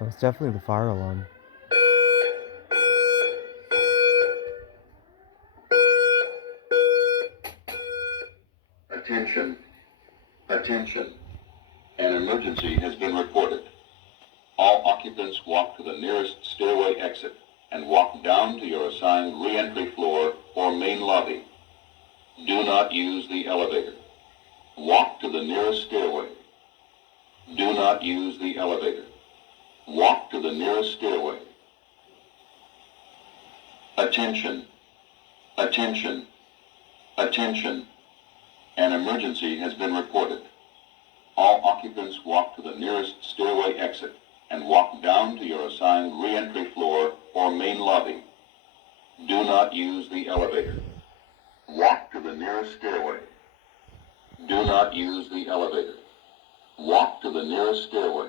Oh, it's definitely the fire alarm. Attention. Attention. An emergency has been reported. All occupants walk to the nearest stairway exit and walk down to your assigned re-entry floor or main lobby. Do not use the elevator. Walk to the nearest stairway. Do not use the elevator. Walk to the nearest stairway. Attention. Attention. Attention. An emergency has been reported. All occupants walk to the nearest stairway exit and walk down to your assigned re-entry floor or main lobby. Do not use the elevator. Walk to the nearest stairway. Do not use the elevator. Walk to the nearest stairway.